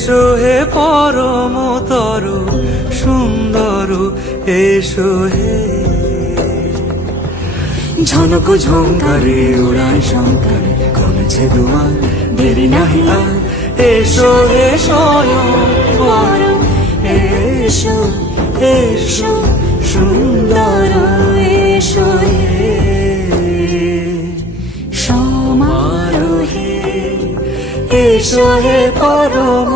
এসো হে পরম তরু সুন্দর, এসো হে। ঝনক ঝঙ্কারে উড়ায় শঙ্কারে কমেছে দুয়ার, দেরি নাহি আর। এসো হে স্বয়ং পরম, এসো এসো সুন্দর, এসো হে সমারোহে। এসো হে পরম